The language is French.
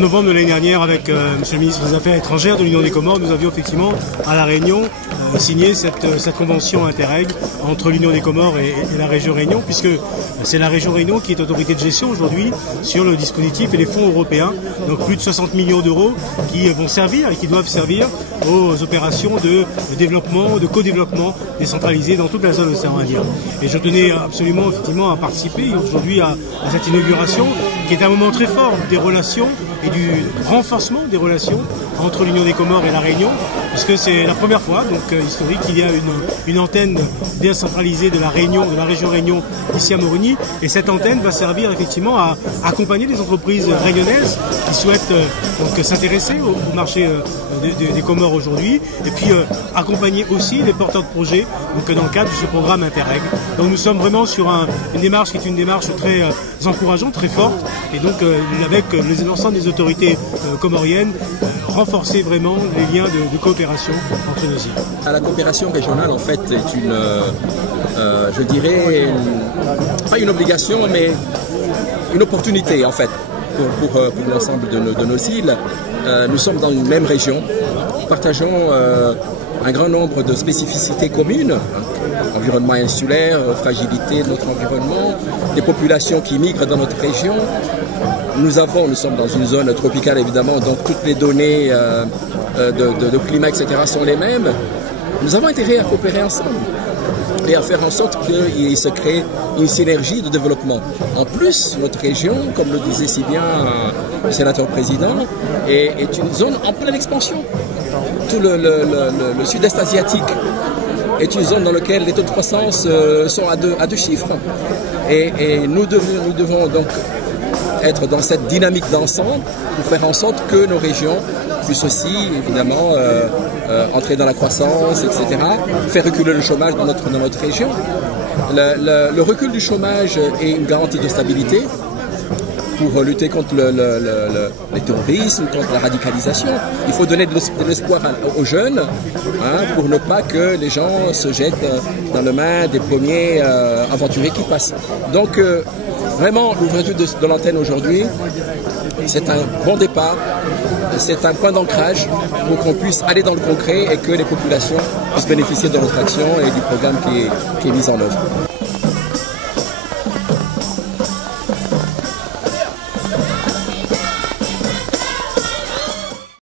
novembre de l'année dernière, avec Monsieur le ministre des Affaires étrangères de l'Union des Comores, nous avions effectivement à La Réunion signé cette convention Interreg entre l'Union des Comores et la région Réunion, puisque c'est la région Réunion qui est autorité de gestion aujourd'hui sur le dispositif et les fonds européens. Donc plus de 60 millions d'euros qui vont servir et qui doivent servir aux opérations de développement, de co-développement décentralisé dans toute la zone océan Indien. Et je tenais absolument effectivement à participer aujourd'hui à cette inauguration qui est un moment très fort des relations et du renforcement des relations entre l'Union des Comores et la Réunion, puisque c'est la première fois, donc historique, qu'il y a une antenne décentralisée de la Réunion, de la région Réunion ici à Moroni, et cette antenne va servir effectivement à accompagner les entreprises réunionnaises qui souhaitent donc s'intéresser au marché des Comores aujourd'hui, et puis accompagner aussi les porteurs de projets donc dans le cadre de ce programme Interreg. Donc nous sommes vraiment sur une démarche qui est une démarche très encourageante, très forte, et donc avec l'ensemble des autorités comoriennes, renforcer vraiment les liens de coopération entre nos îles. La coopération régionale en fait est une, je dirais, pas une obligation mais une opportunité en fait pour l'ensemble de nos îles. Nous sommes dans une même région, nous partageons un grand nombre de spécificités communes, environnement insulaire, fragilité de notre environnement, des populations qui migrent dans notre région. Nous sommes dans une zone tropicale évidemment, donc toutes les données de climat, etc. sont les mêmes. Nous avons intérêt à coopérer ensemble et à faire en sorte qu'il se crée une synergie de développement. En plus, notre région, comme le disait si bien le sénateur-président, est une zone en pleine expansion. Tout le sud-est asiatique est une zone dans laquelle les taux de croissance sont à deux chiffres. Et nous devons donc être dans cette dynamique d'ensemble pour faire en sorte que nos régions puissent aussi, évidemment, entrer dans la croissance, etc., faire reculer le chômage dans notre région. Le recul du chômage est une garantie de stabilité pour lutter contre le terrorisme, contre la radicalisation. Il faut donner de l'espoir aux jeunes pour ne pas que les gens se jettent dans les mains des premiers aventuriers qui passent. Donc, vraiment, l'ouverture de l'antenne aujourd'hui, c'est un bon départ, c'est un point d'ancrage pour qu'on puisse aller dans le concret et que les populations puissent bénéficier de notre action et du programme qui est mis en œuvre.